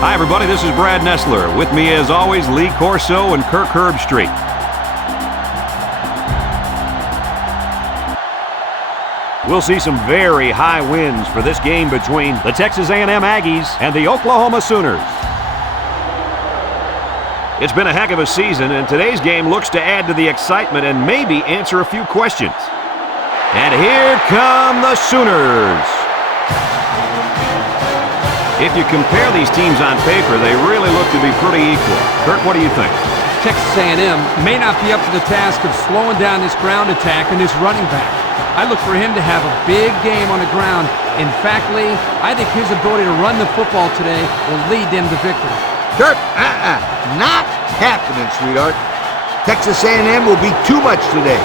Hi, everybody. This is Brad Nessler. With me, as always, Lee Corso and Kirk Herbstreit. We'll see some very high winds for this game between the Texas A&M Aggies and the Oklahoma Sooners. It's been a heck of a season, and today's game looks to add to the excitement and maybe answer a few questions. And here come the Sooners. If you compare these teams on paper, they really look to be pretty equal. Kirk, what do you think? Texas A&M may not be up to the task of slowing down this ground attack and this running back. I look for him to have a big game on the ground. In fact, Lee, I think his ability to run the football today will lead them to victory. Kirk, not happening, sweetheart. Texas A&M will be too much today.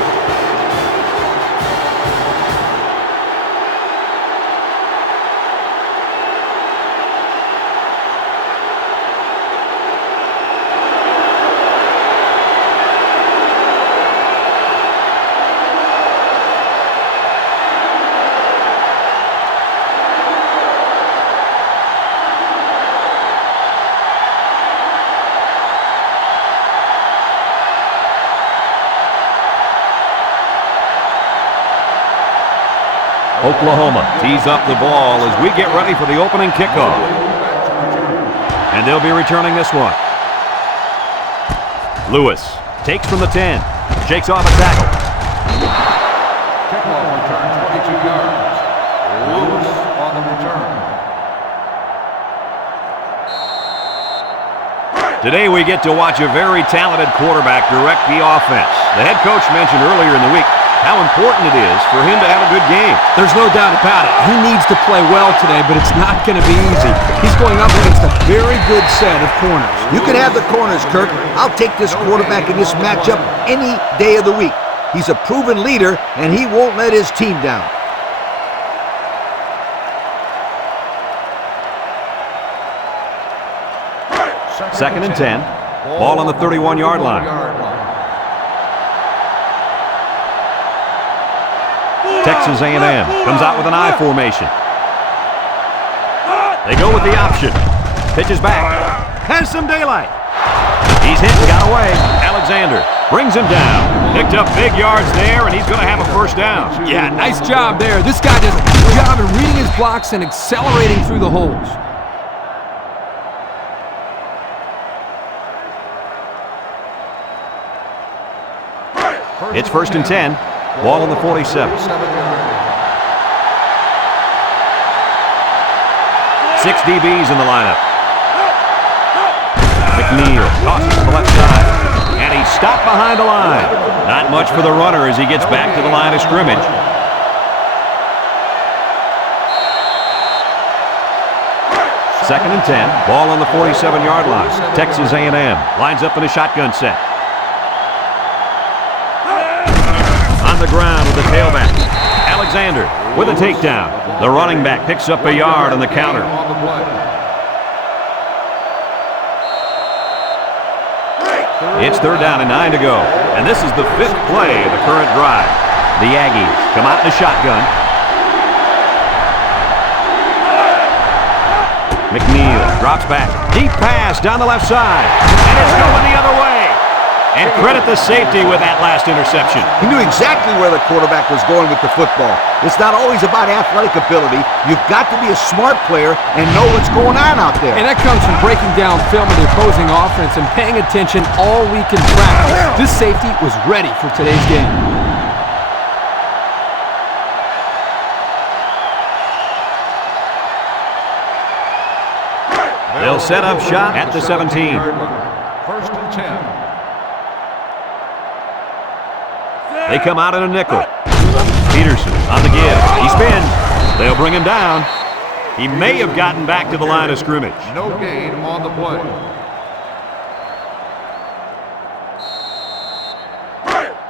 Oklahoma tees up the ball as we get ready for the opening kickoff. And they'll be returning this one. Lewis takes from the 10, shakes off a tackle. Kickoff return 22 yards. Lewis on the return. Today we get to watch a very talented quarterback direct the offense. The head coach mentioned earlier in the week how important it is for him to have a good game. There's no doubt about it. He needs to play well today, but it's not going to be easy. He's going up against a very good set of corners. You can have the corners, Kirk. I'll take this quarterback in this matchup any day of the week. He's a proven leader, and he won't let his team down. Second and 10. Ball on the 31-yard line. Texas A&M comes out with an I formation. They go with the option. Pitches back. Has some daylight. He's hit and got away. Alexander brings him down. Picked up big yards there, and he's going to have a first down. Yeah, nice job there. This guy does a good job of reading his blocks and accelerating through the holes. It's first and 10. Ball on the 47. 6 DBs in the lineup. McNeil tosses to the left side. And he's stopped behind the line. Not much for the runner as he gets back to the line of scrimmage. Second and 10. Ball on the 47-yard line. Texas A&M lines up in a shotgun set. On the ground with the tailback. Alexander with a takedown. The running back picks up a yard on the counter. It's third down and 9 to go. And this is the 5th play of the current drive. The Aggies come out in a shotgun. McNeil drops back. Deep pass down the left side. And it's going the other way. And credit the safety with that last interception. He knew exactly where the quarterback was going with the football. It's not always about athletic ability. You've got to be a smart player and know what's going on out there. And that comes from breaking down film of the opposing offense and paying attention all week in practice. This safety was ready for today's game. They'll set up shop at the 17. First and 10. They come out in a nickel. Peterson on the give. He spins. They'll bring him down. He may have gotten back to the line of scrimmage. No gain on the play.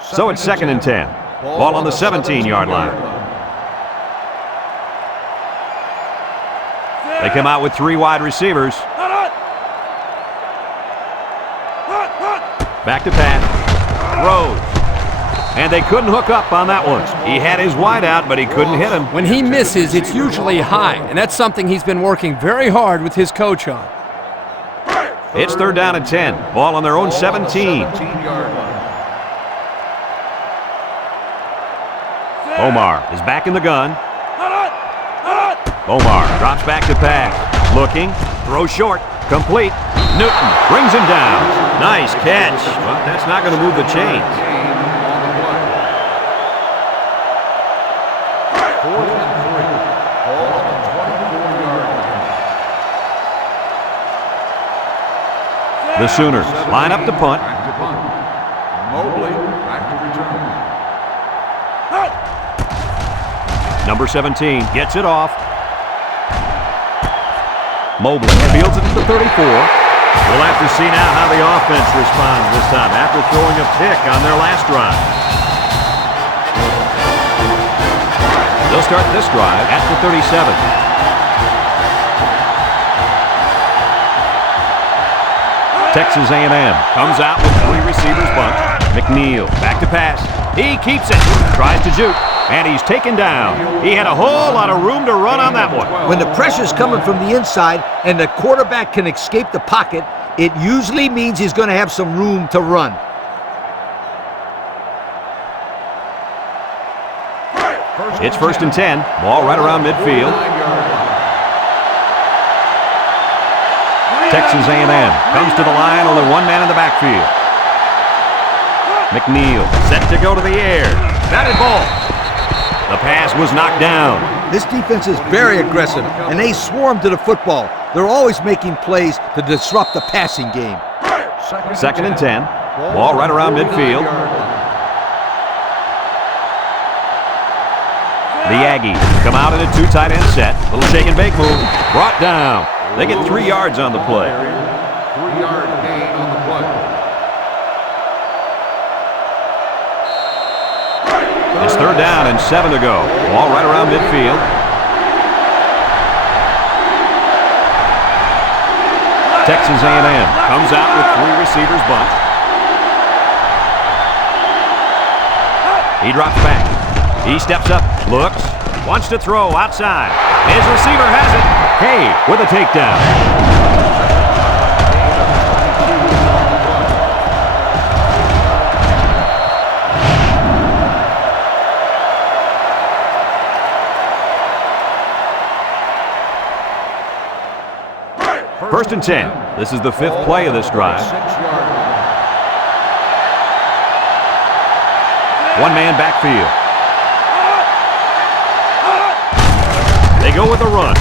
So it's second and 10. Ball on the 17-yard line. They come out with 3 wide receivers. Back to pass. Throws. And they couldn't hook up on that one. He had his wide out, but he couldn't hit him. When he misses, it's usually high, and that's something he's been working very hard with his coach on. It's 3rd down and 10. Ball on their own 17. 17-yard line. Omar is back in the gun. Omar drops back to pass. Looking. Throw short. Complete. Newton brings him down. Nice catch. But that's not going to move the chains. Gain on the play. 4th and 3. Ball on the 24-yard line. The Sooners line up to punt. Back to punt. Mobley back to return. Number 17 gets it off. Mobley fields it to the 34. We'll have to see now how the offense responds this time after throwing a pick on their last drive. They'll start this drive at the 37. Texas A&M comes out with 3 receivers bunch. McNeil back to pass. He keeps it. Tries to juke. And he's taken down. He had a whole lot of room to run on that one. When the pressure's coming from the inside and the quarterback can escape the pocket, it usually means he's going to have some room to run. It's 1st and 10. Ball right around midfield. Texas A&M comes to the line. Only one man in the backfield. McNeil set to go to the air. Batted ball. The pass was knocked down. This defense is very aggressive, and they swarm to the football. They're always making plays to disrupt the passing game. 2nd and 10. Ball right around midfield. The Aggies come out in a 2 tight end set. Little shake and bake move. Brought down. They get 3 yards on the play. 3-yard gain on the play. It's 3rd down and 7 to go. Ball right around midfield. Texas A&M comes out with 3 receivers bunch. He drops back. He steps up, looks, wants to throw outside. His receiver has it. Hay with a takedown. First and 10. This is the 5th play of this drive. 6-yard line. One man backfield. They go with a run.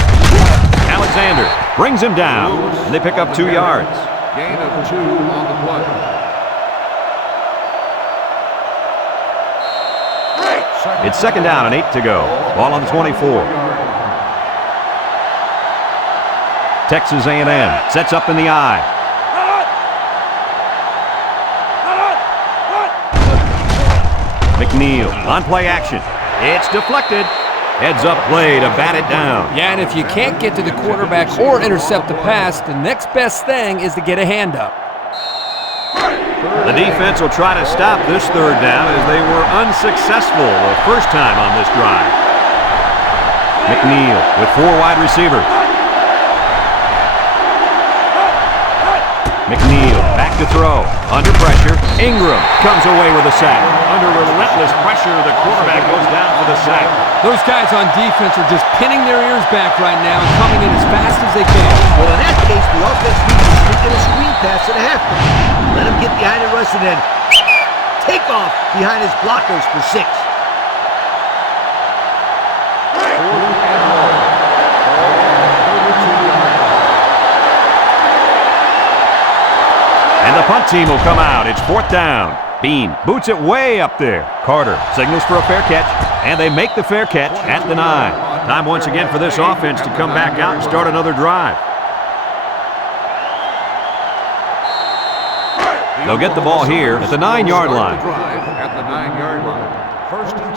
Alexander brings him down, and they pick up 2 yards. Gain of 2 on the play. It's 2nd down and 8 to go. Ball on the 24. Texas A&M sets up in the eye. McNeil on play action. It's deflected. Heads up play to bat it down. Yeah, and if you can't get to the quarterback or intercept the pass, the next best thing is to get a hand up. The defense will try to stop this 3rd down as they were unsuccessful the first time on this drive. McNeil with 4 wide receivers. McNeil back to throw. Under pressure. Ingram comes away with a sack. Under relentless pressure, the quarterback goes down for the sack. Those guys on defense are just pinning their ears back right now and coming in as fast as they can. Well, in that case, the offense needs to sneak in a screen pass at halftime. Let him get behind the rush and then take off behind his blockers for 6. And the punt team will come out. It's 4th down. Bean boots it way up there. Carter signals for a fair catch, and they make the fair catch at the 9. Time once again for this offense to come back out and start another drive. They'll get the ball here at the 9-yard line. At the 9-yard line. 1st and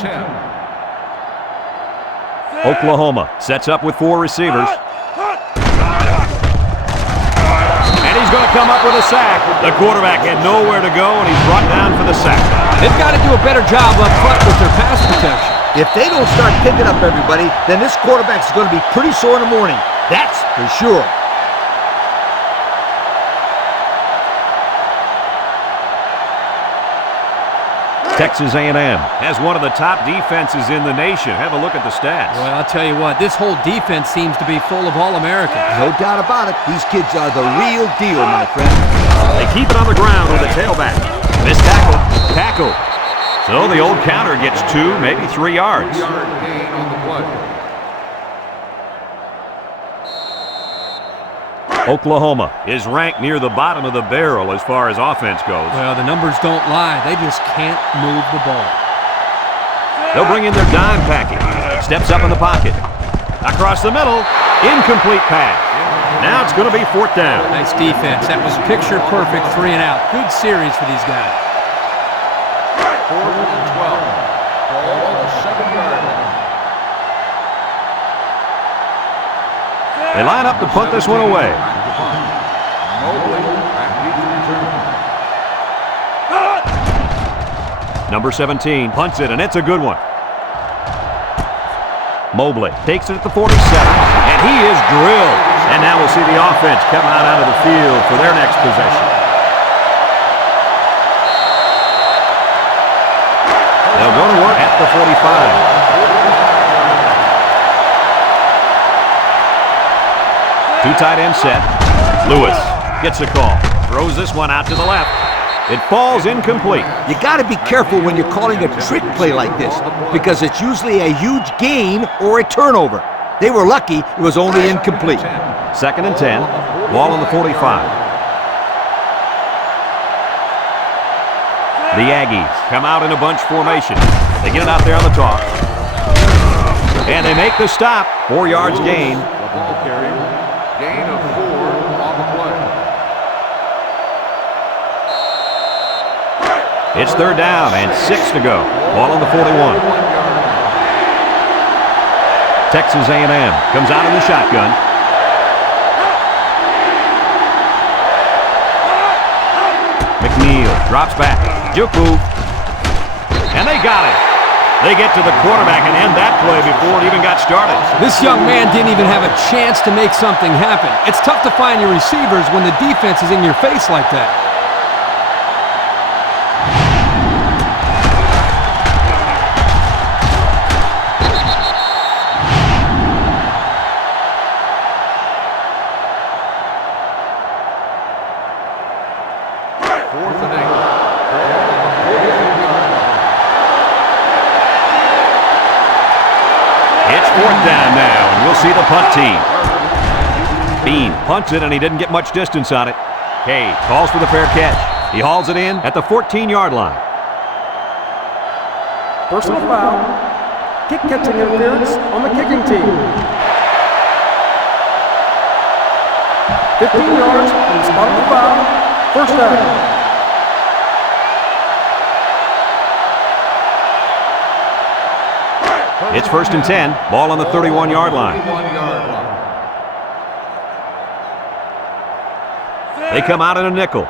10. Oklahoma sets up with 4 receivers. He's going to come up with a sack. The quarterback had nowhere to go, and he's brought down for the sack. They've got to do a better job up front with their pass protection. If they don't start picking up everybody, then this quarterback's going to be pretty sore in the morning. That's for sure. Texas A&M has one of the top defenses in the nation. Have a look at the stats. Well, I'll tell you what, this whole defense seems to be full of All-Americans. No doubt about it. These kids are the real deal, my friend. They keep it on the ground with a tailback. Missed tackle. Tackle. So the old counter gets 2, maybe 3 yards. 3-yard gain on the play. Oklahoma is ranked near the bottom of the barrel as far as offense goes. Well, the numbers don't lie. They just can't move the ball. They'll bring in their dime package. Steps up in the pocket. Across the middle. Incomplete pass. Now it's going to be 4th down. Nice defense. That was picture perfect 3 and out. Good series for these guys. 4th and 12. Ball on the 7-yard line. They line up to punt this one away. Mobley back deep to return. Number 17 punts it, and it's a good one. Mobley takes it at the 47, and he is drilled. And now we'll see the offense come out onto the field for their next possession. They'll go to work at the 45. 2 tight end set. Lewis gets a call. Throws this one out to the left. It falls incomplete. You got to be careful when you're calling a trick play like this because it's usually a huge gain or a turnover. They were lucky it was only incomplete. 2nd and 10. Ball on the 45. The Aggies come out in a bunch formation. They get it out there on the toss. And they make the stop. 4 yards gain. The ball carrier. Gain of 4 on the play. It's 3rd down and 6 to go. Ball on the 41. Texas A&M comes out in the shotgun. McNeil drops back. Juke move. And they got it. They get to the quarterback and end that play before it even got started. This young man didn't even have a chance to make something happen. It's tough to find your receivers when the defense is in your face like that. Down now, and we'll see the punt team. Bean punts it, and he didn't get much distance on it. Kay calls for the fair catch. He hauls it in at the 14-yard line. Personal foul. Kick catching interference on the kicking team. 15 yards from the spot of the foul. 1st down. It's 1st and 10. Ball on the 31-yard line. They come out in a nickel.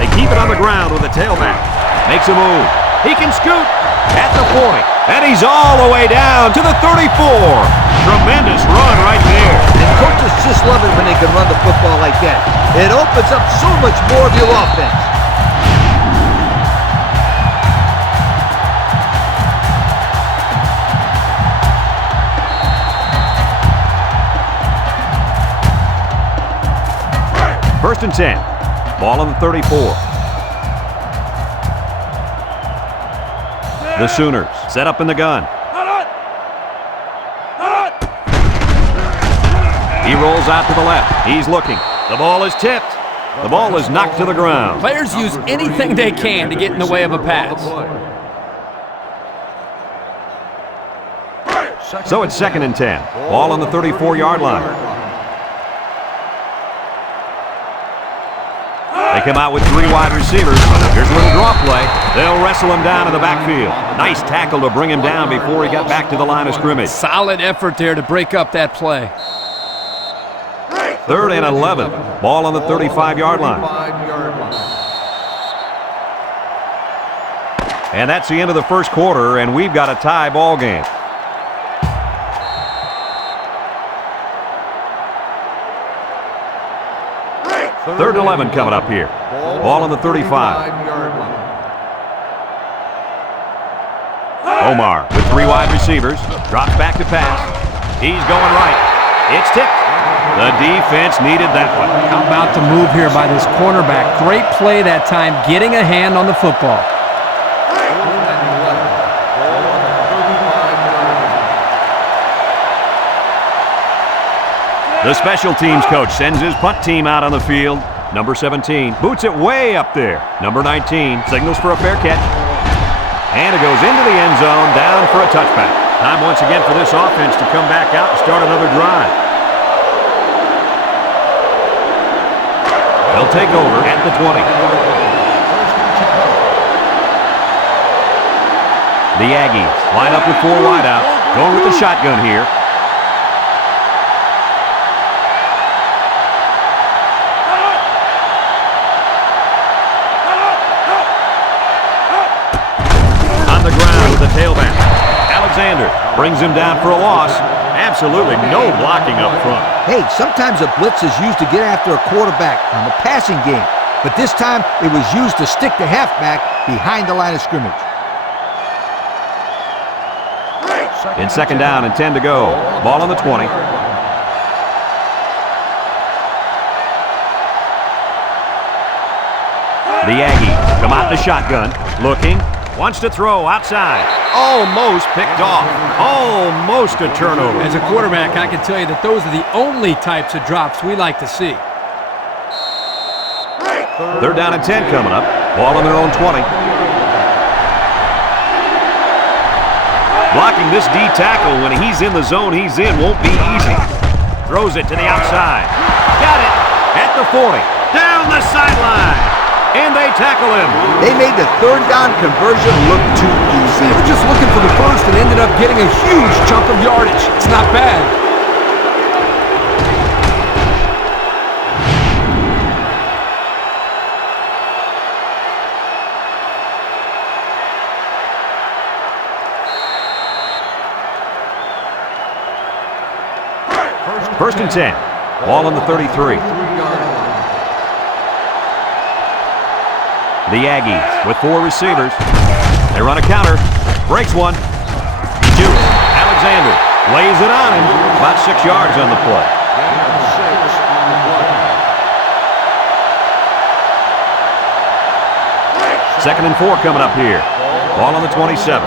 They keep it on the ground with a tailback. Makes a move. He can scoot at the 40. And he's all the way down to the 34. Tremendous run right there. And coaches just love it when they can run the football like that. It opens up so much more of your offense. First and 10. Ball on the 34. The Sooners set up in the gun. He rolls out to the left. He's looking. The ball is tipped. The ball is knocked to the ground. Players use anything they can to get in the way of a pass. So it's 2nd and 10. Ball on the 34-yard line. They come out with 3 wide receivers. Here's a little draw play. They'll wrestle him down in the backfield. Nice tackle to bring him down before he got back to the line of scrimmage. Solid effort there to break up that play. 3rd and 11. Ball on the 35-yard line. And that's the end of the first quarter, and we've got a tie ball game. 3rd and 11 coming up here. Ball on the 35. Omar with 3 wide receivers. Drops back to pass. He's going right. It's tipped. The defense needed that one. How about the move here by this cornerback? Great play that time, getting a hand on the football. The special teams coach sends his punt team out on the field. Number 17 boots it way up there. Number 19 signals for a fair catch. And it goes into the end zone, down for a touchback. Time once again for this offense to come back out and start another drive. They'll take over at the 20. The Aggies line up with 4 wideouts, going with the shotgun here. On the ground with the tailback. Alexander brings him down for a loss. Absolutely no blocking up front. Hey, sometimes a blitz is used to get after a quarterback on the passing game, but this time it was used to stick the halfback behind the line of scrimmage. In second down and 10 to go. Ball on the 20. The Aggies come out in the shotgun. Looking. Wants to throw outside. Almost picked off. Almost a turnover. As a quarterback, I can tell you that those are the only types of drops we like to see. Third down and 10 coming up. Ball on their own 20. Blocking this D tackle when he's in the zone he's in won't be easy. Throws it to the outside. Got it at the 40. Down the sideline. And they tackle him. They made the third down conversion look too easy. They were just looking for the first and ended up getting a huge chunk of yardage. It's not bad. First and 10. Ball on the 33. The Aggies with 4 receivers. They run a counter. Breaks one. Shoots. Alexander lays it on him. About 6 yards on the play. Second and 4 coming up here. Ball on the 27.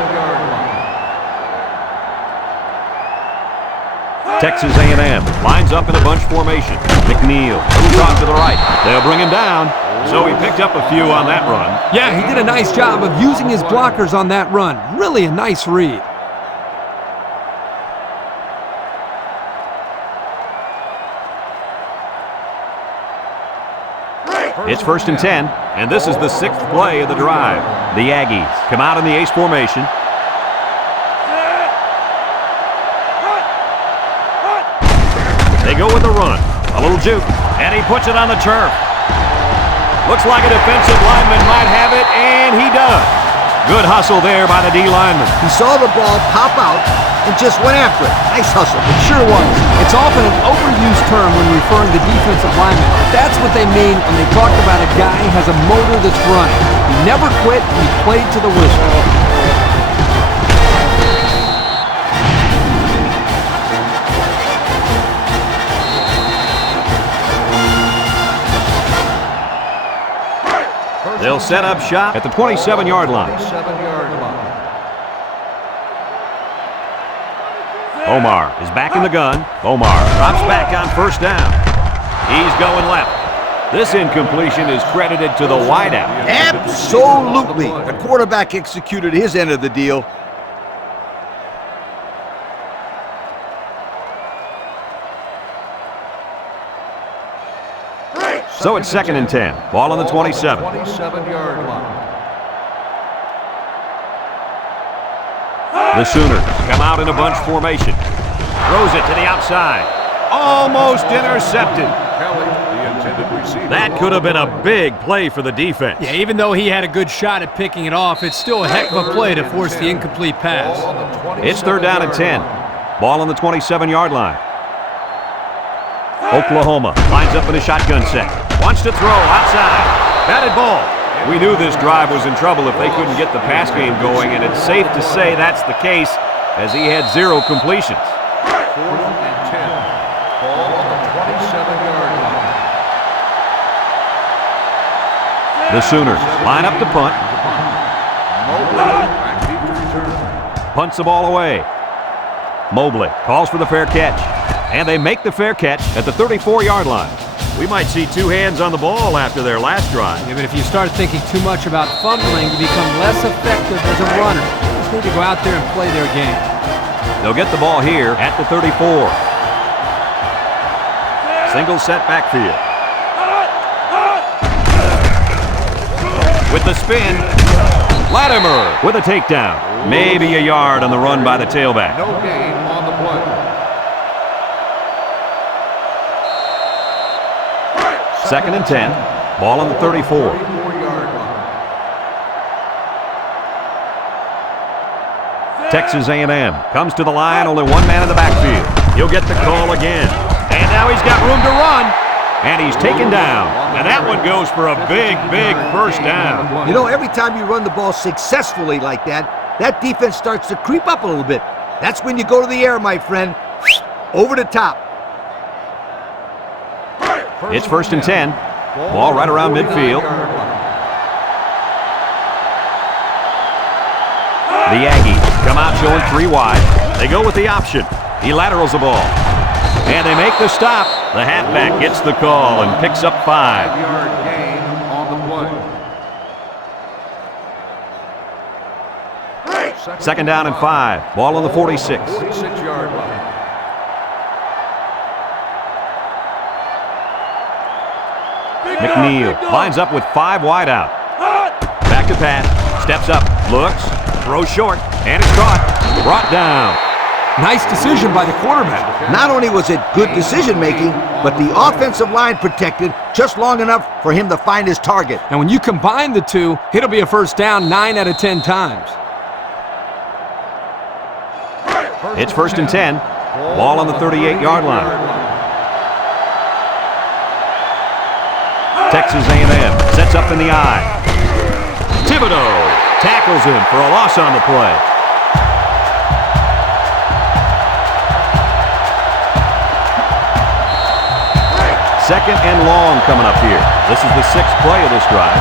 Texas A&M lines up in a bunch formation. McNeil, little off to the right. They'll bring him down. So he picked up a few on that run. Yeah, he did a nice job of using his blockers on that run. Really a nice read. It's first and 10, and this is the 6th play of the drive. The Aggies come out in the ace formation. They go with the run. A little juke, and he puts it on the turf. Looks like a defensive lineman might have it, and he does. Good hustle there by the D lineman. He saw the ball pop out and just went after it. Nice hustle. It sure was. It's often an overused term when referring to defensive linemen. That's what they mean when they talk about a guy who has a motor that's running. He never quit. He played to the whistle. They'll set up shop at the 27-yard line. Omar is back in the gun. Omar drops back on first down. He's going left. This incompletion is credited to the wideout. Absolutely. The quarterback executed his end of the deal. So it's second and 10. Ball on the 27. 27-yard line. The Sooners come out in a bunch formation. Throws it to the outside. Almost intercepted. Kelly, the intended receiver. That could have been a big play for the defense. Yeah, even though he had a good shot at picking it off, it's still a heck of a play to force the incomplete pass. It's third down and 10. Ball on the 27-yard line. Oklahoma lines up in a shotgun set. Wants to throw outside. Batted ball. We knew this drive was in trouble if they couldn't get the pass game going, and it's safe to say that's the case as he had 0 completions. 4th and 10. Ball on the 27-yard line. The Sooners line up to punt. Mobley back deep to return. Punts the ball away. Mobley calls for the fair catch, and they make the fair catch at the 34-yard line. We might see 2 hands on the ball after their last drive. Yeah, but if you start thinking too much about fumbling, you become less effective as a runner. You just need to go out there and play their game. They'll get the ball here at the 34. Single set backfield. With the spin, Latimer with a takedown. Maybe a yard on the run by the tailback. No gain on the play. 2nd and 10. Ball on the 34. 34-yard line. Texas A&M comes to the line, only 1 man in the backfield. He'll get the call again. And now he's got room to run. And he's taken down. And that one goes for a big, big first down. You know, every time you run the ball successfully like that, that defense starts to creep up a little bit. That's when you go to the air, my friend. Over the top. It's 1st and 10. Ball right around midfield. The Aggies come out showing 3 wide. They go with the option. He laterals the ball. And they make the stop. The halfback gets the call and picks up 5. 5-yard gain on the play. 2nd down and 5. Ball on the 46. 46-yard line. McNeil lines up with 5 wide out. Back to pass. Steps up. Looks. Throws short. And it's caught. Brought down. Nice decision by the quarterback. Not only was it good decision-making, but the offensive line protected just long enough for him to find his target. And when you combine the two, it'll be a first down 9 out of 10 times. It's 1st and 10. Ball on the 38-yard line. Texas A&M sets up in the eye. Thibodeau tackles him for a loss on the play. Second and long coming up here. This is the 6th play of this drive.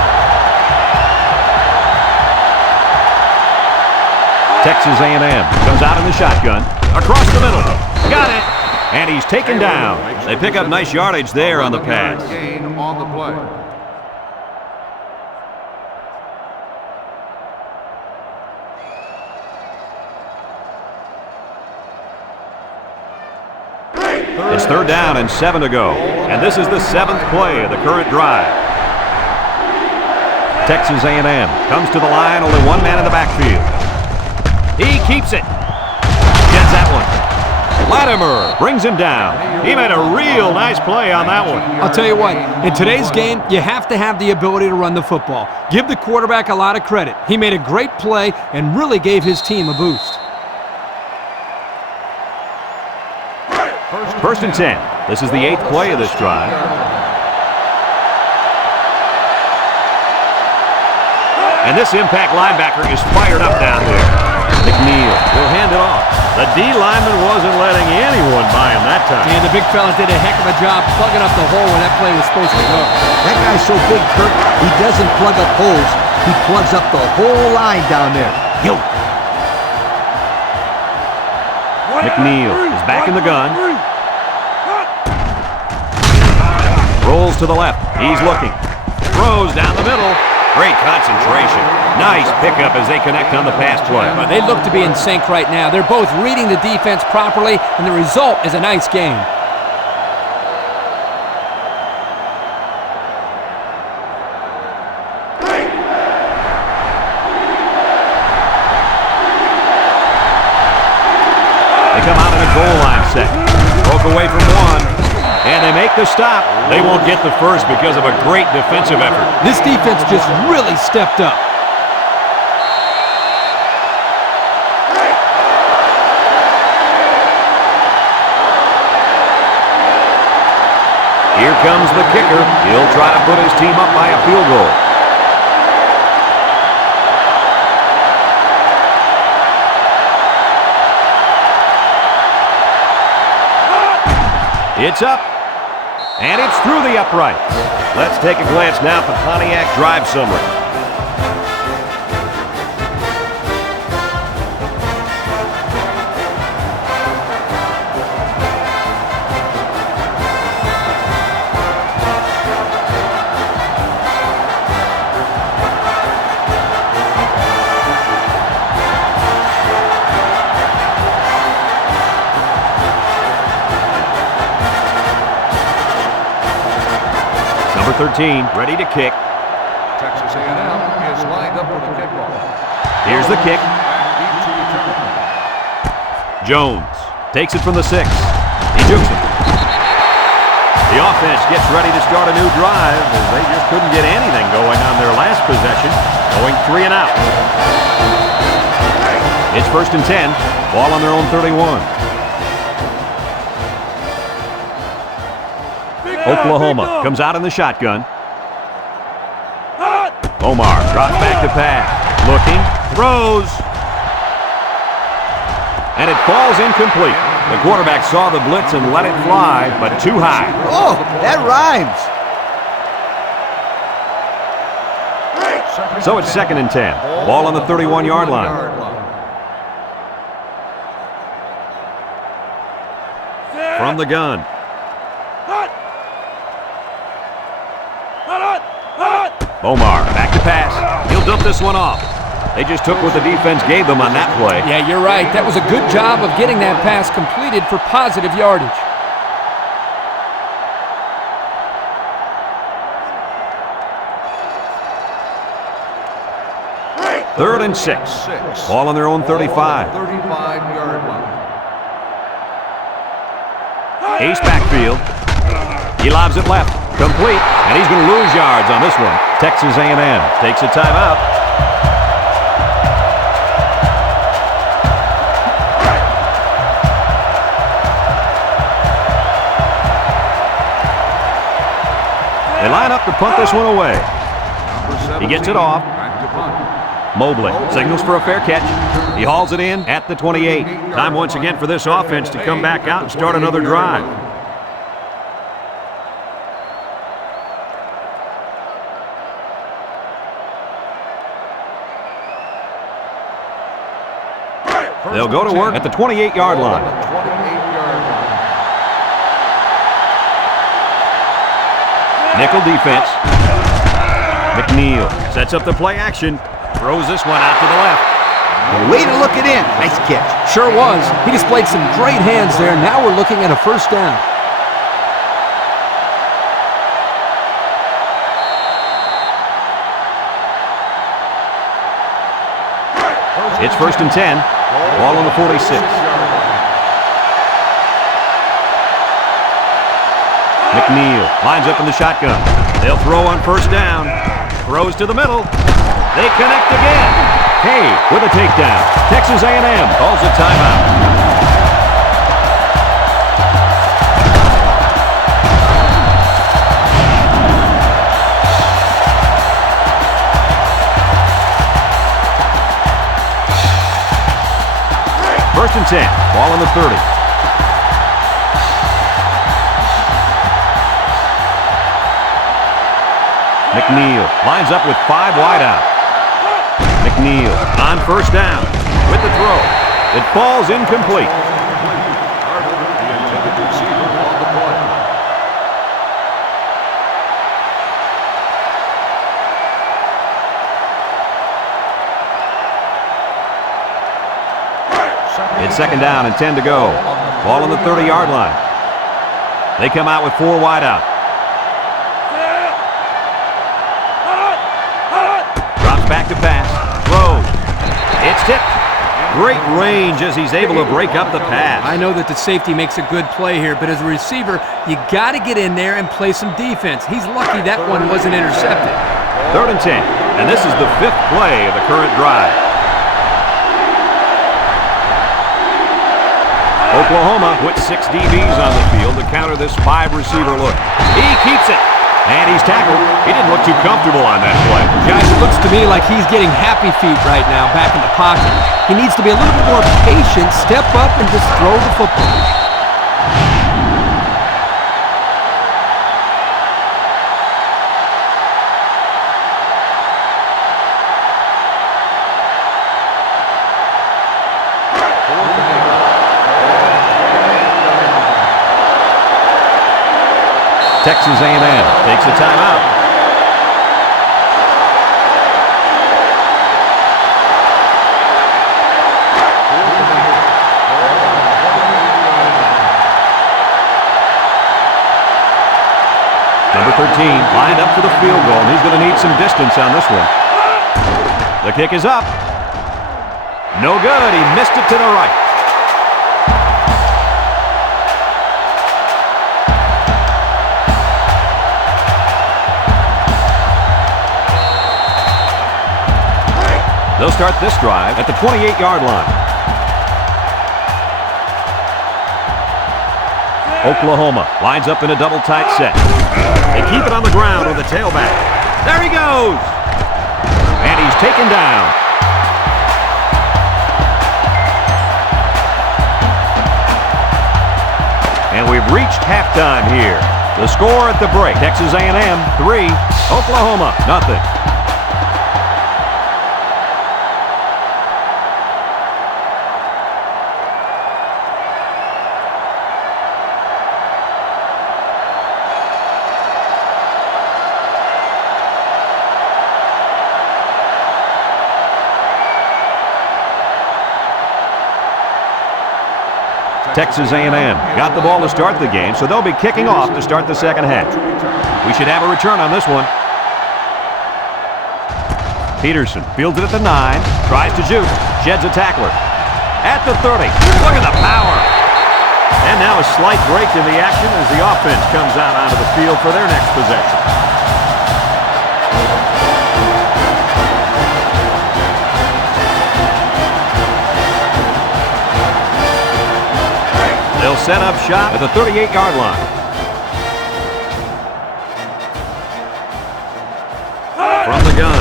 Texas A&M comes out in the shotgun. Across the middle. Got it. And he's taken down. They pick up nice yardage there on the pass. Gain on the play. It's 3rd down and 7 to go. And this is the 7th play of the current drive. Texas A&M comes to the line, only 1 man in the backfield. He keeps it. Gets that one. Latimer brings him down. He made a real nice play on that one. I'll tell you what, in today's game, you have to have the ability to run the football. Give the quarterback a lot of credit. He made a great play and really gave his team a boost. 1st and 10. This is the 8th play of this drive. And this impact linebacker is fired up down there. McNeil will hand it off. The D lineman wasn't letting anyone by him that time. And the big fella did a heck of a job plugging up the hole where that play was supposed to go. That guy's so big, Kirk, he doesn't plug up holes. He plugs up the whole line down there. Yo. McNeil is back in the gun. Rolls to the left. He's looking. Throws down the middle. Great concentration. Nice pickup as they connect on the pass play. They look to be in sync right now. They're both reading the defense properly, and the result is a nice game. They come out in a goal line set. Broke away from one. And they make the stop. They won't get the first because of a great defensive effort. This defense just really stepped up. Here comes the kicker. He'll try to put his team up by a field goal. It's up. And it's through the upright. Let's take a glance now at the Pontiac drive summary. Number 13, ready to kick. Texas A&M is lined up for the kickoff. Here's the kick. Jones takes it from the 6. He jukes it. The offense gets ready to start a new drive as they just couldn't get anything going on their last possession, going 3 and out. It's 1st and 10, ball on their own 31. Oklahoma comes out in the shotgun. Omar drops back to pass. Looking, throws. And it falls incomplete. The quarterback saw the blitz and let it fly, but too high. Oh, that rhymes. So it's 2nd and 10. Ball on the 31-yard line. From the gun. Omar back to pass. He'll dump this one off. They just took what the defense gave them on that play. Yeah, you're right. That was a good job of getting that pass completed for positive yardage. 3rd and 6. Ball on their own 35. 35-yard line. Ace backfield. He lobs it left. Complete. And he's going to lose yards on this one. Texas A&M takes a timeout. They line up to punt this one away. He gets it off. Mobley signals for a fair catch. He hauls it in at the 28. Time once again for this offense to come back out and start another drive. They'll go to work at the 28-yard line. Nickel defense. McNeil sets up the play action. Throws this one out to the left. Way to look it in. Nice catch. Sure was. He displayed some great hands there. Now we're looking at a 1st down. It's 1st and 10. Ball on the 46. McNeil lines up in the shotgun. They'll throw on 1st down. Throws to the middle. They connect again. Hay with a takedown. Texas A&M calls a timeout. First and 10. Ball on the 30. McNeil lines up with 5 wide out. McNeil on 1st down with the throw. It falls incomplete. It's 2nd down and 10 to go. Ball on the 30-yard line. They come out with 4 wide out. Drops back to pass. Throws. It's tipped. Great range as he's able to break up the pass. I know that the safety makes a good play here, but as a receiver, you got to get in there and play some defense. He's lucky that one wasn't intercepted. 3rd and 10, and this is the 5th play of the current drive. Oklahoma put 6 DBs on the field to counter this 5-receiver look. He keeps it, and he's tackled. He didn't look too comfortable on that play. Guys, it looks to me like he's getting happy feet right now back in the pocket. He needs to be a little bit more patient, step up, and just throw the football. Texas A&M takes a timeout. Number 13 lined up for the field goal, and he's going to need some distance on this one. The kick is up. No good. He missed it to the right. They'll start this drive at the 28-yard line. Oklahoma lines up in a double tight set. They keep it on the ground with the tailback. There he goes! And he's taken down. And we've reached halftime here. The score at the break, Texas A&M 3, Oklahoma 0. Texas A&M got the ball to start the game, so they'll be kicking off to start the second half. We should have a return on this one. Peterson fields it at the 9, tries to juke, sheds a tackler. At the 30, look at the power. And now a slight break in the action as the offense comes out onto the field for their next possession. They'll set up shop at the 38-yard line. From the gun,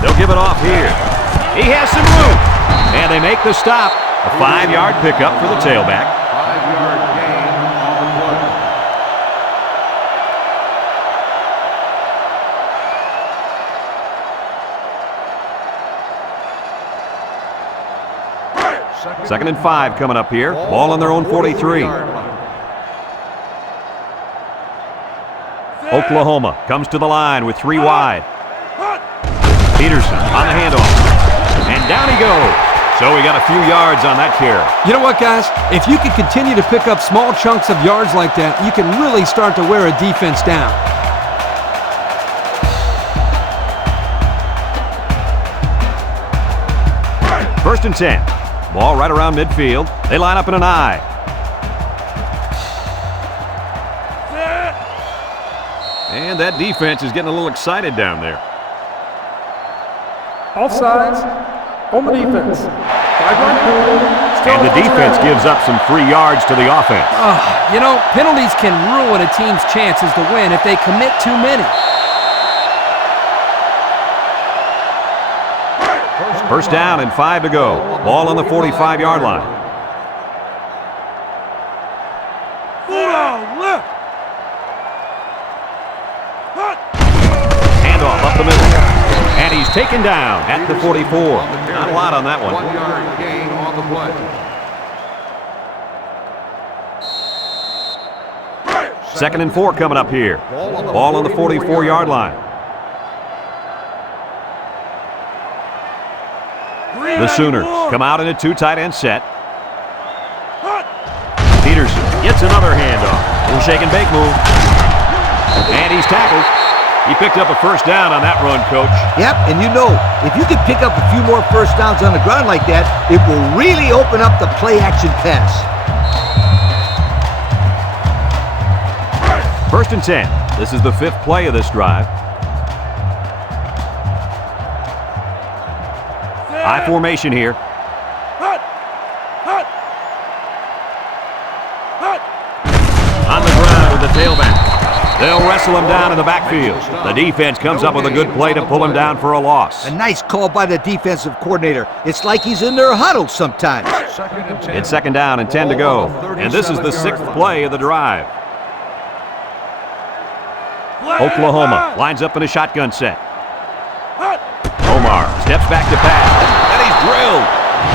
they'll give it off here. He has some room, and they make the stop. A 5-yard pickup for the tailback. 5-yard gain on the play. Second and 5 coming up here. Ball on their own 43. Oklahoma comes to the line with 3 wide. Peterson on the handoff. And down he goes. So we got a few yards on that carry. You know what, guys? If you can continue to pick up small chunks of yards like that, you can really start to wear a defense down. First and 10. Ball right around midfield. They line up in an I. And that defense is getting a little excited down there. Offsides on the defense. 5-yard penalty. And the defense gives up some free yards to the offense. You know, penalties can ruin a team's chances to win if they commit too many. First down and 5 to go. Ball on the 45-yard line. Handoff up the middle. And he's taken down at the 44. Not a lot on that one. 1-yard gain on the play. Second and 4 coming up here. Ball on the 44-yard line. The Sooners come out in a 2 tight end set. Peterson gets another handoff. Little shake and bake move. And he's tackled. He picked up a first down on that run, Coach. Yep, and you know, if you can pick up a few more first downs on the ground like that, it will really open up the play-action pass. First and 10. This is the 5th play of this drive. I formation here. On the ground with the tailback. They'll wrestle him down in the backfield. The defense comes up with a good play to pull him down for a loss. A nice call by the defensive coordinator. It's like he's in their huddle sometimes. It's second down and 10 to go. And this is the 6th play of the drive. Oklahoma lines up in a shotgun set. Omar steps back to pass. And he's drilled.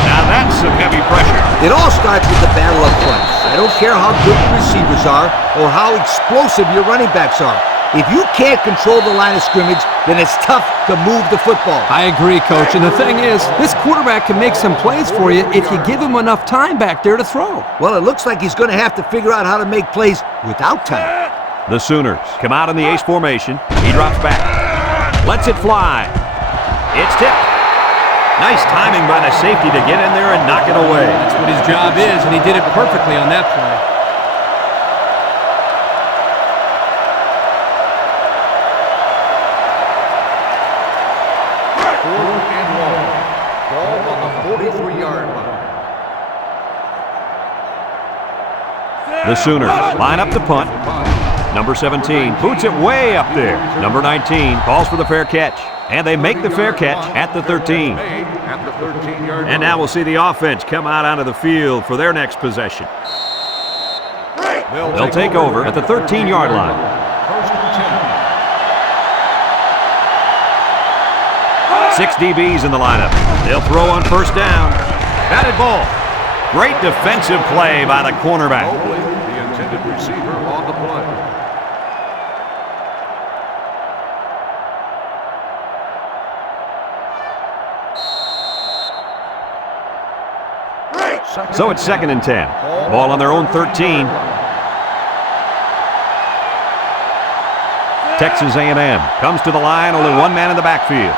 Now that's some heavy pressure. It all starts with the battle up front. I don't care how good your receivers are or how explosive your running backs are. If you can't control the line of scrimmage, then it's tough to move the football. I agree, Coach. And the thing is, this quarterback can make some plays for you if you give him enough time back there to throw. Well, it looks like he's going to have to figure out how to make plays without time. The Sooners come out in the ace formation. He drops back. Lets it fly. It's tipped. Nice timing by the safety to get in there and knock it away. That's what his job is, and he did it perfectly on that play. The Sooners line up the punt. Number 17 boots it way up there. Number 19 calls for the fair catch. And they make the fair catch at the 13. And now we'll see the offense come out onto the field for their next possession. They'll take over at the 13-yard line. Six DBs in the lineup. They'll throw on first down. Batted ball. Great defensive play by the cornerback. The intended receiver on the play. So it's 2nd and 10. Ball on their own 13. Texas A&M comes to the line, only one man in the backfield.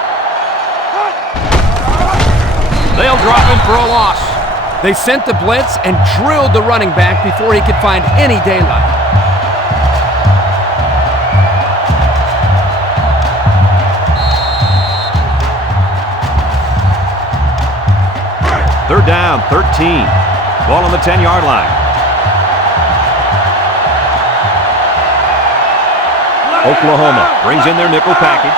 They'll drop him for a loss. They sent the blitz and drilled the running back before he could find any daylight. Third down, 13. Ball on the 10-yard line. Oklahoma brings in their nickel package.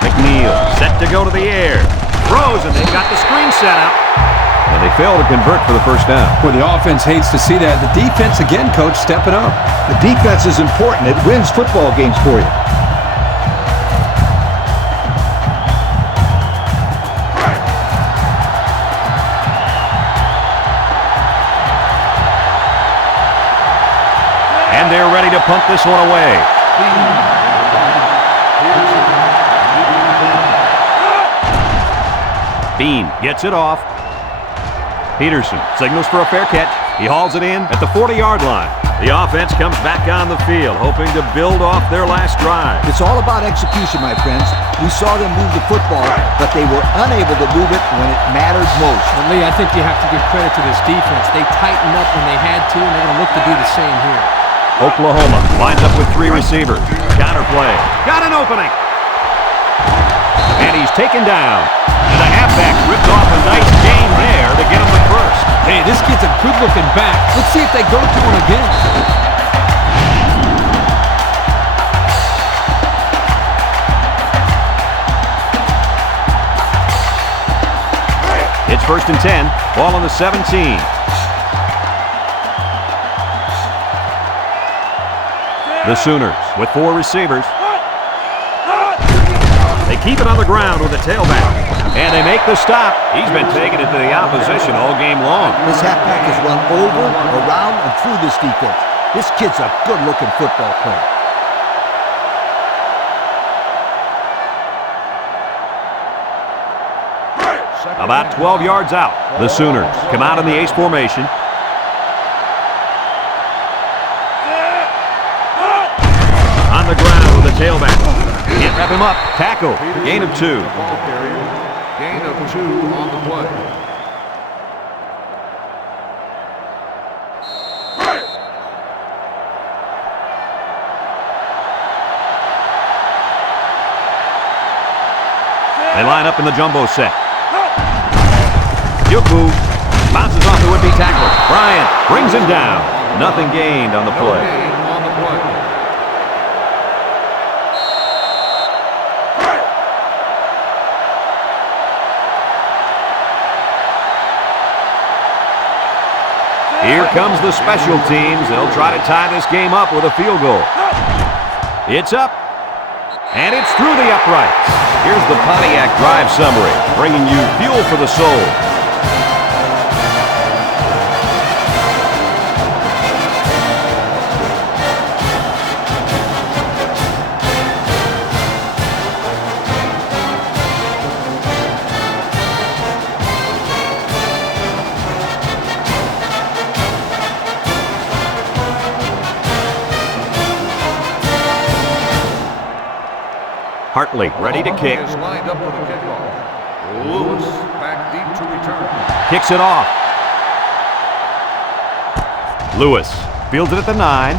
McNeil set to go to the air. Throws, and they've got the screen set up. And they fail to convert for the first down. Well, the offense hates to see that. The defense, again, Coach, stepping up. The defense is important. It wins football games for you. And they're ready to punt this one away. Bean gets it off. Peterson signals for a fair catch. He hauls it in at the 40-yard line. The offense comes back on the field, hoping to build off their last drive. It's all about execution, my friends. We saw them move the football, but they were unable to move it when it mattered most. Well, Lee, I think you have to give credit to this defense. They tightened up when they had to, and they're going to look to do the same here. Oklahoma lines up with three receivers. Counterplay. Got an opening. And he's taken down. And the halfback ripped off a nice gain there to get him the first. Hey, this kid's a good-looking back. Let's see if they go to him again. It's 1st and 10. Ball on the 17. The Sooners with four receivers. They keep it on the ground with the tailback. And they make the stop. He's been taking it to the opposition all game long. This halfback has run over, around, and through this defense. This kid's a good-looking football player. About 12 yards out. The Sooners come out in the ace formation. On the ground with the tailback. Can't wrap him up. Tackle. Gain of 2. Gain of 2 on the play. They line up in the jumbo set. Yuku bounces off the would-be tackler. Bryant brings him down. Nothing gained on the play. Here comes the special teams. They'll try to tie this game up with a field goal. It's up. And it's through the uprights. Here's the Pontiac drive summary, bringing you fuel for the soul. Hartley ready to kick. Is lined up for the kickoff. Lewis back deep to return. Kicks it off. Lewis fields it at the 9.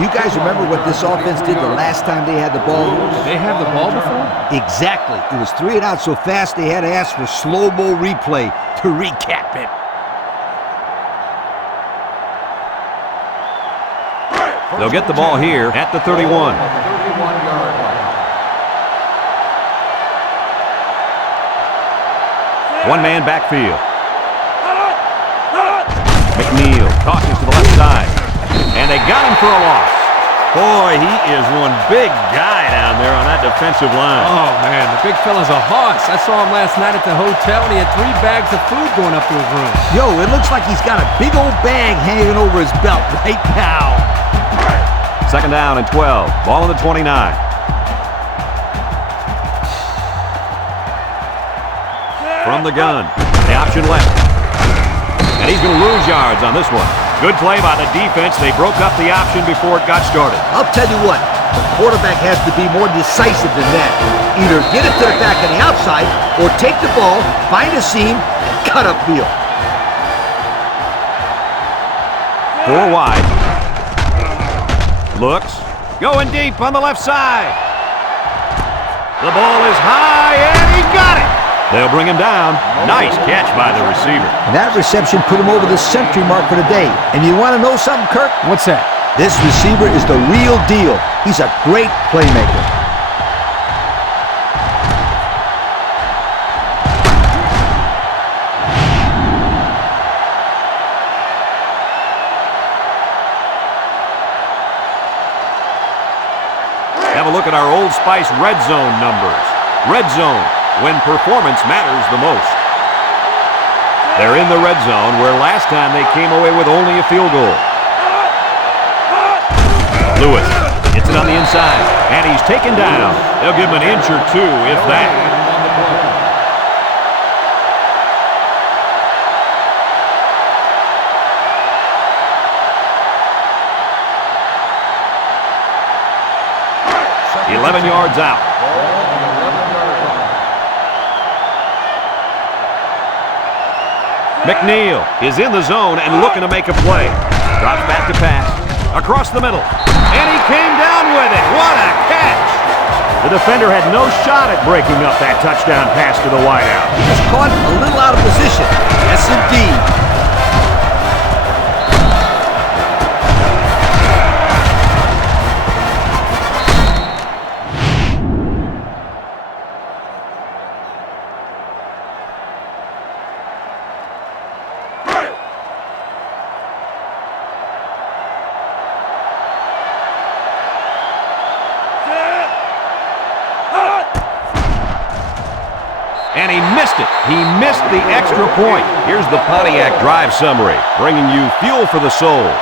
You guys remember what this offense did the last time they had the ball? Did they have the ball before? Exactly. It was 3 and out so fast they had to ask for slow-mo replay to recap it. They'll get the ball here at the 31. 31-yard line. One-man backfield. McNeil tosses to the left side. And they got him for a loss. Boy, he is one big guy down there on that defensive line. Oh, man, the big fella's a hoss. I saw him last night at the hotel, and he had 3 bags of food going up to his room. Yo, it looks like he's got a big old bag hanging over his belt right now. Second down and 12. Ball on the 29. From the gun. The option left. And he's going to lose yards on this one. Good play by the defense. They broke up the option before it got started. I'll tell you what, the quarterback has to be more decisive than that. Either get it to the back on the outside or take the ball, find a seam, and cut upfield. 4 wide. Looks. Going deep on the left side. The ball is high, and he got it. They'll bring him down. Nice catch by the receiver. And that reception put him over the century mark for the day. And you want to know something, Kirk? What's that? This receiver is the real deal. He's a great playmaker. Have a look at our Old Spice red zone numbers. Red zone, when performance matters the most. They're in the red zone, where last time they came away with only a field goal. Lewis gets it on the inside, and he's taken down. They'll give him an inch or 2, if that. Ball 11 yards out. McNeil is in the zone and looking to make a play. Drops back to pass. Across the middle. And he came down with it. What a catch! The defender had no shot at breaking up that touchdown pass to the wideout. He was caught a little out of position. Yes, indeed. And he missed it. He missed the extra point. Here's the Pontiac drive summary, bringing you fuel for the soul.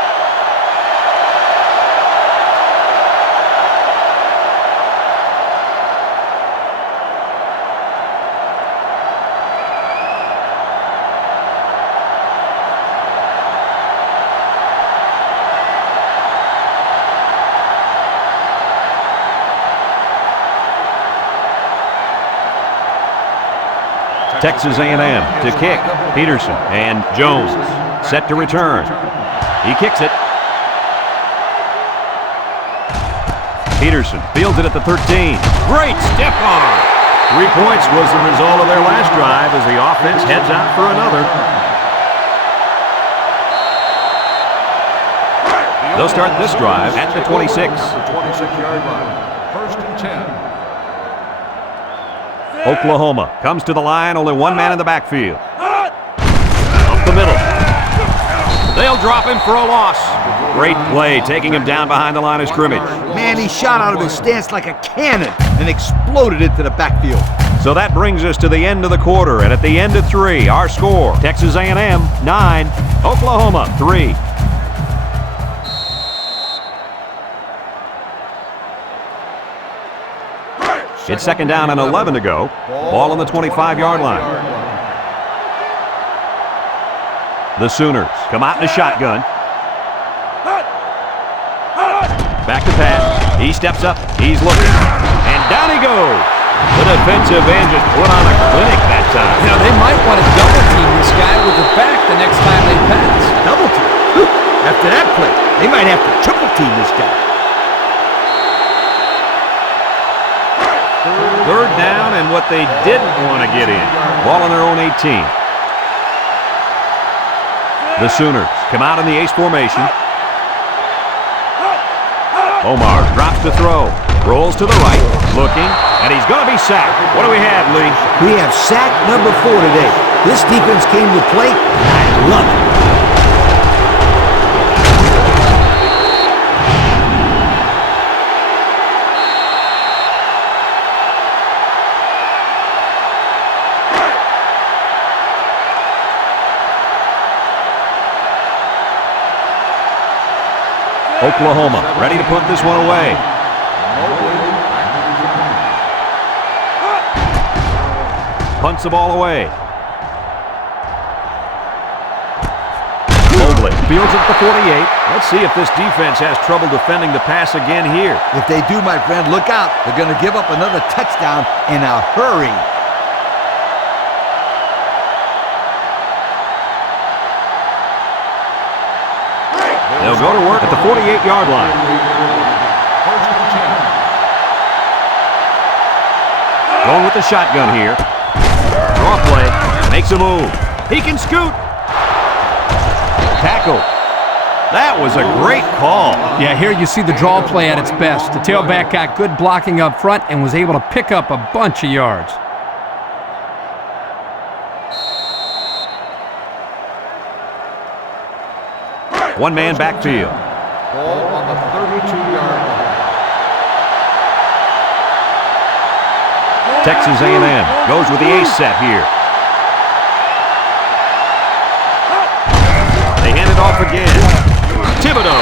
Texas A&M to kick. Peterson and Jones set to return. He kicks it. Peterson fields it at the 13. Great stiff arm. 3 points was the result of their last drive as the offense heads out for another. They'll start this drive at the 26. 26-yard line. 1st and 10. Oklahoma comes to the line, only one man in the backfield. Up the middle. They'll drop him for a loss. Great play, taking him down behind the line of scrimmage. Man, Man, he shot out of his stance like a cannon and exploded into the backfield. So that brings us to the end of the quarter, and at the end of 3, our score, Texas A&M 9, Oklahoma 3. It's second down and 11 to go. Ball on the 25-yard line. The Sooners come out in a shotgun. Back to pass. He steps up. He's looking. And down he goes. The defensive end just put on a clinic that time. You know, they might want to double team this guy with the back the next time they pass. Double team? After that play, they might have to triple team this guy. Third down and what they didn't want to get in. Ball on their own 18. The Sooners come out in the ace formation. Omar drops to throw. Rolls to the right. Looking. And he's going to be sacked. What do we have, Lee? We have sack number 4 today. This defense came to play, and I love it. Oklahoma ready to put this one away. Punts the ball away. Mobley fields at the 48. Let's see if this defense has trouble defending the pass again here. If they do, my friend, look out. They're going to give up another touchdown in a hurry. They'll go to work at the 48-yard line. Going with the shotgun here. Draw play. Makes a move. He can scoot. Tackle. That was a great call. Yeah, here you see the draw play at its best. The tailback got good blocking up front and was able to pick up a bunch of yards. One-man backfield. Ball on the 32-yard line. Texas A&M goes with the ace set here. They hand it off again. Thibodeau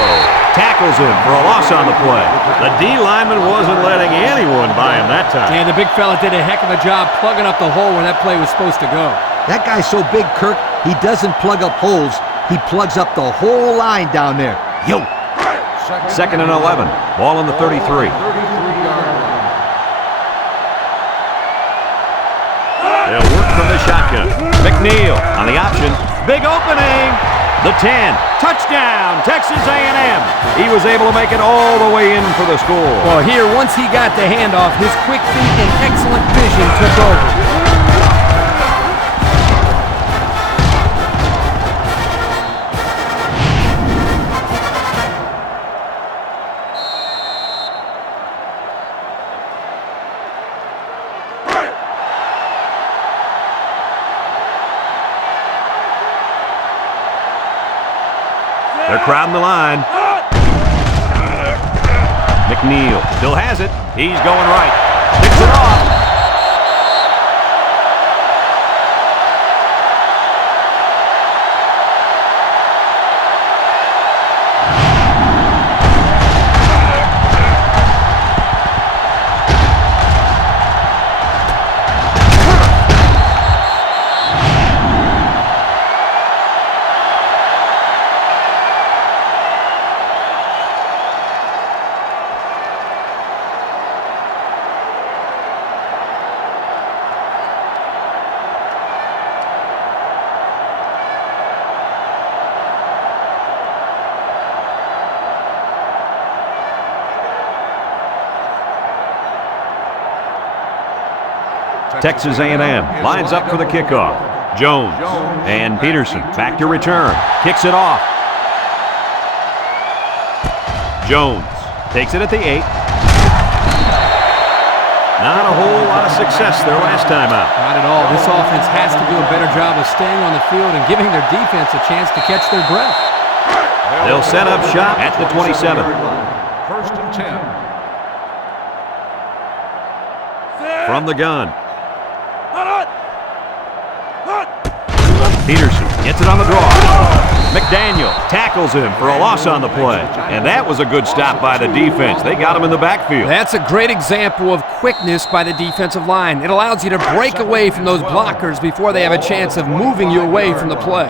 tackles him for a loss on the play. The D lineman wasn't letting anyone by him that time. Yeah, the big fella did a heck of a job plugging up the hole where that play was supposed to go. That guy's so big, Kirk, he doesn't plug up holes. He plugs up the whole line down there. Yo! Second and 11. Ball on the 33. 33-yard line. They'll work from the shotgun. McNeil on the option. Big opening. The 10. Touchdown, Texas A&M. He was able to make it all the way in for the score. Well, here, once he got the handoff, his quick feet and excellent vision took over. They're crowding the line. McNeil still has it. He's going right. Picks it off. Texas A&M lines up for the kickoff. Jones and Peterson back to return. Kicks it off. Jones takes it at the 8. Not a whole lot of success their last time out. Not at all. This offense has to do a better job of staying on the field and giving their defense a chance to catch their breath. They'll set up shop at the 27. First and 10. from the gun. Peterson gets it on the draw. McDaniel tackles him for a loss on the play. And that was a good stop by the defense. They got him in the backfield. That's a great example of quickness by the defensive line. It allows you to break away from those blockers before they have a chance of moving you away from the play.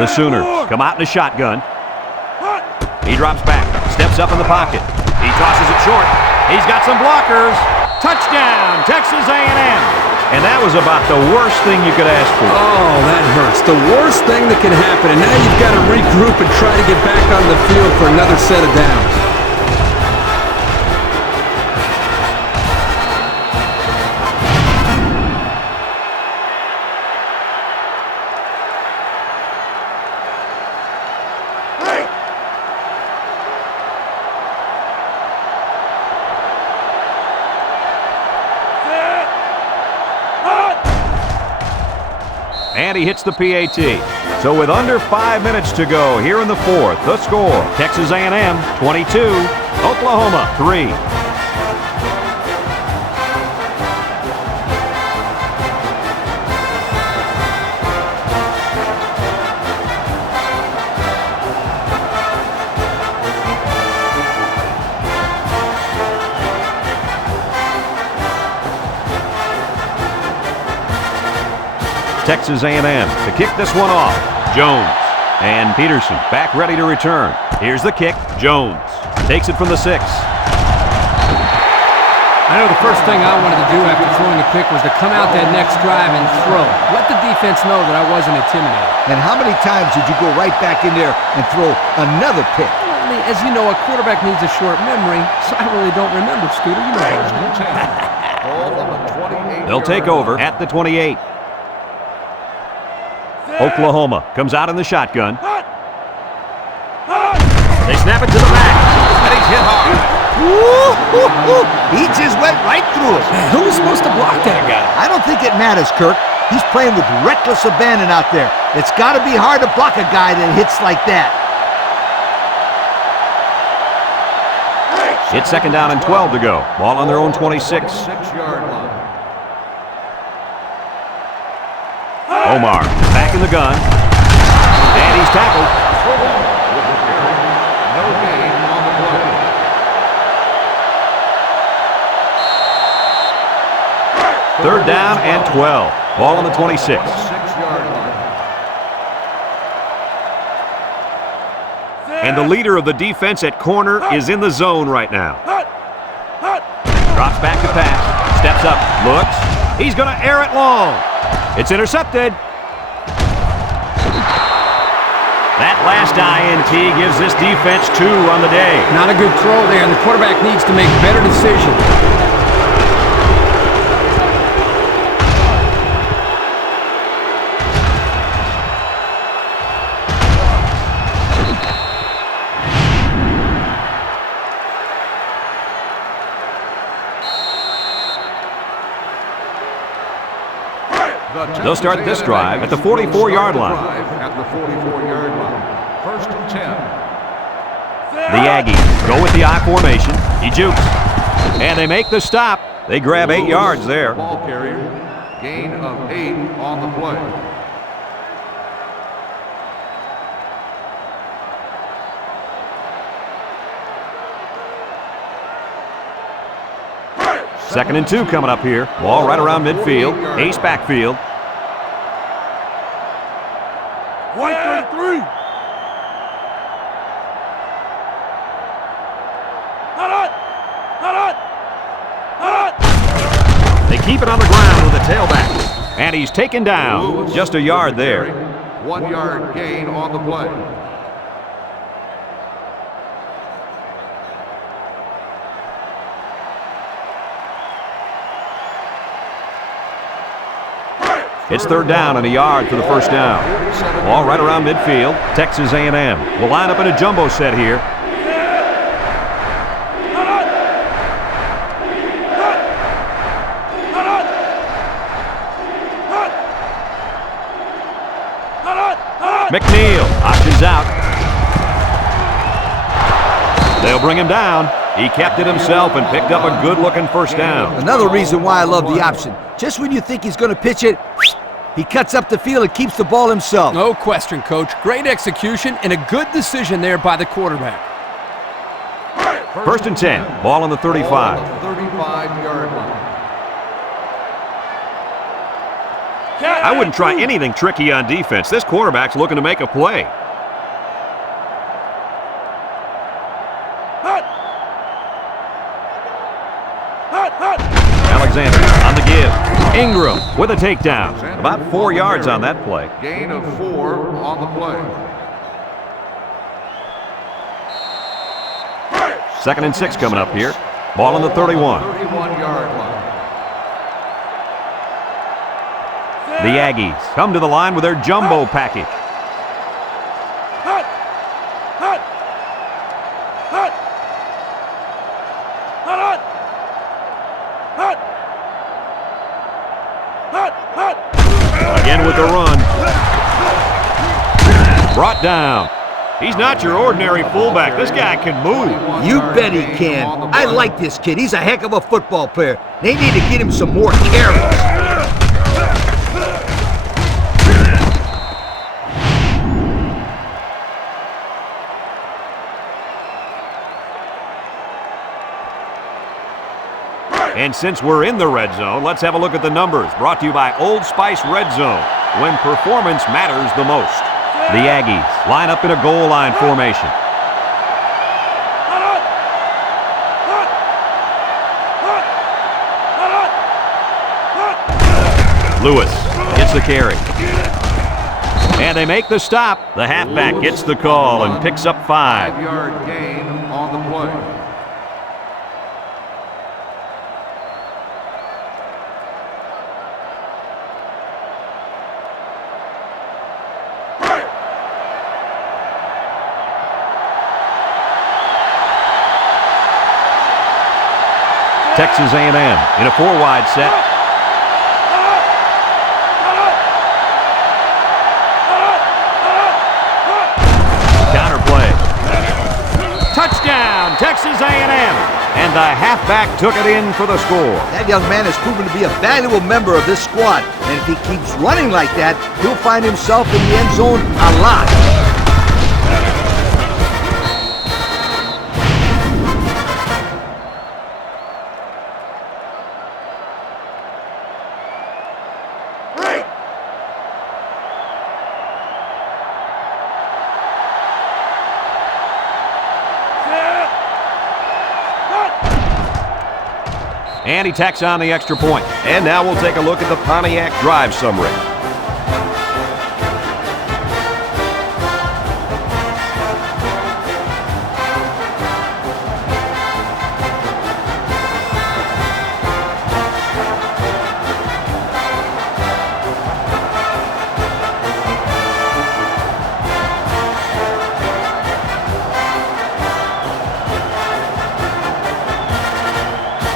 The Sooners come out in a shotgun. He drops back, steps up in the pocket. He tosses it short. He's got some blockers. Touchdown, Texas A&M. And that was about the worst thing you could ask for. Oh, that hurts. The worst thing that can happen. And now you've got to regroup and try to get back on the field for another set of downs. And he hits the PAT. So with under 5 minutes to go here in the fourth, the score, Texas A&M 22, Oklahoma 3. Texas A&M to kick this one off. Jones and Peterson back ready to return. Here's the kick. Jones takes it from the 6. I know the first thing I wanted to do after throwing the pick was to come out that next drive and throw. Let the defense know that I wasn't intimidated. And how many times did you go right back in there and throw another pick? I mean, as you know, a quarterback needs a short memory, so I really don't remember, Scooter. You know that. They'll take over at the 28. Oklahoma comes out in the shotgun. They snap it to the back, and he's hit hard. He just went right through it. Who was supposed to block that guy? I don't think it matters, Kirk. He's playing with reckless abandon out there. It's got to be hard to block a guy that hits like that. It's second down and 12 to go. Ball on their own 26. 6-yard line. Omar back in the gun, and he's tackled. No gain on the play. Third down and 12. Ball on the 26. 6-yard line. And the leader of the defense at corner is in the zone right now. Drops back to pass, steps up, looks. He's going to air it long. It's intercepted. That last INT gives this defense 2 on the day. Not a good throw there, and the quarterback needs to make better decisions. They'll start this drive at the 44-yard line. At the 44-yard line. First and 10. The Aggies go with the I formation. He jukes. And they make the stop. They grab 8 yards there. Ball carrier. Gain of 8 on the play. Second and 2 coming up here. Ball right around midfield. Ace backfield. 133. They keep it on the ground with the tailback. And he's taken down. Just a yard there. 1 yard gain on the play. It's third down and a yard for the first down. Ball right around midfield. Texas A&M will line up in a jumbo set here. McNeil options out. They'll bring him down. He kept it himself and picked up a good-looking first down. Another reason why I love the option. Just when you think he's going to pitch it, he cuts up the field and keeps the ball himself. No question, Coach. Great execution and a good decision there by the quarterback. First and 10, ball on the 35. 35-yard line. I wouldn't try anything tricky on defense. This quarterback's looking to make a play. Alexander on the give. Ingram with a takedown. About 4 yards on that play. Gain of 4 on the play. Second and 6 coming up here. Ball on the 31. 31-yard line. The Aggies come to the line with their jumbo package. Again with the run. Brought down. He's not your ordinary fullback. This guy can move. You bet he can. I like this kid. He's a heck of a football player. They need to get him some more carries. And since we're in the red zone, let's have a look at the numbers. Brought to you by Old Spice Red Zone, when performance matters the most. The Aggies line up in a goal line formation. Lewis gets the carry. And they make the stop. The halfback gets the call and picks up 5. 5-yard gain on the play. Texas A&M in a 4-wide set. Counter play. Touchdown, Texas A&M. And the halfback took it in for the score. That young man has proven to be a valuable member of this squad. And if he keeps running like that, he'll find himself in the end zone a lot. And he tacks on the extra point. And now we'll take a look at the Pontiac drive summary.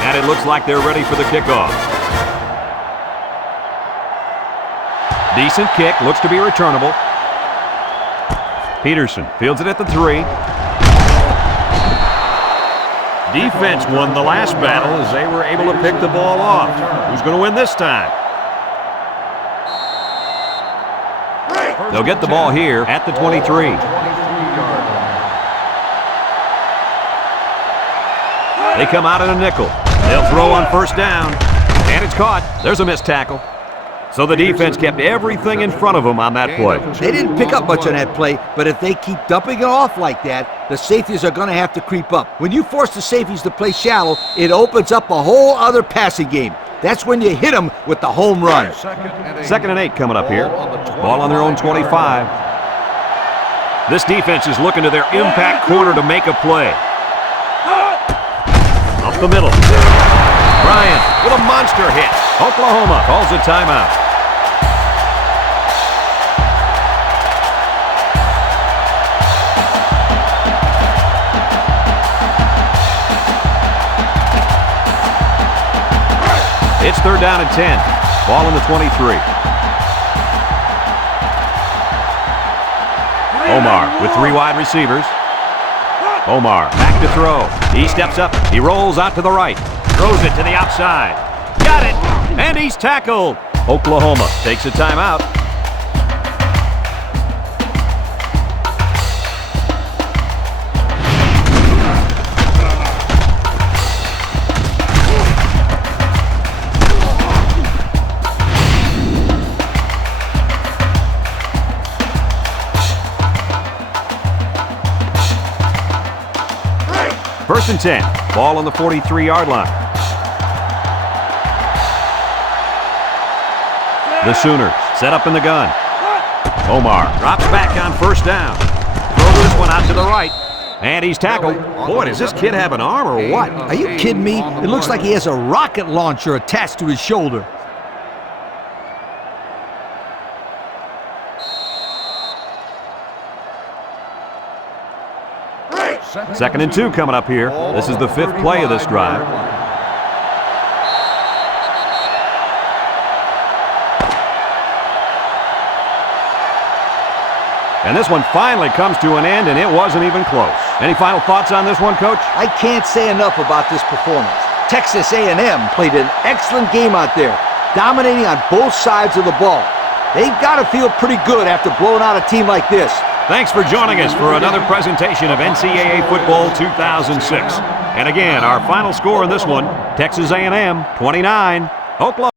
And it looks like they're ready for the kickoff. Decent kick, looks to be returnable. Peterson fields it at the 3. Defense won the last battle as they were able to pick the ball off. Who's going to win this time? They'll get the ball here at the 23. They come out in a nickel. They'll throw on first down, and it's caught. There's a missed tackle. So the defense kept everything in front of them on that play. They didn't pick up much on that play, but if they keep dumping it off like that, the safeties are going to have to creep up. When you force the safeties to play shallow, it opens up a whole other passing game. That's when you hit them with the home run. Second and 8 coming up here. Ball on their own 25. This defense is looking to their impact corner to make a play. Up the middle. Bryant with a monster hit. Oklahoma calls a timeout. It's third down and 10. Ball on the 23. Omar with 3 wide receivers. Omar back to throw. He steps up. He rolls out to the right. Throws it to the outside. Got it. And he's tackled. Oklahoma takes a timeout. First and 10. Ball on the 43-yard line. The Sooners set up in the gun. Omar drops back on first down. Throw this one out to the right. And he's tackled. Boy, does this kid have an arm or what? Are you kidding me? It looks like he has a rocket launcher attached to his shoulder. Second and 2 coming up here. This is the 5th play of this drive. And this one finally comes to an end, and it wasn't even close. Any final thoughts on this one, Coach? I can't say enough about this performance. Texas A&M played an excellent game out there, dominating on both sides of the ball. They've got to feel pretty good after blowing out a team like this. Thanks for joining us for another presentation of NCAA Football 2006. And again, our final score in this one, Texas A&M 29, Oklahoma.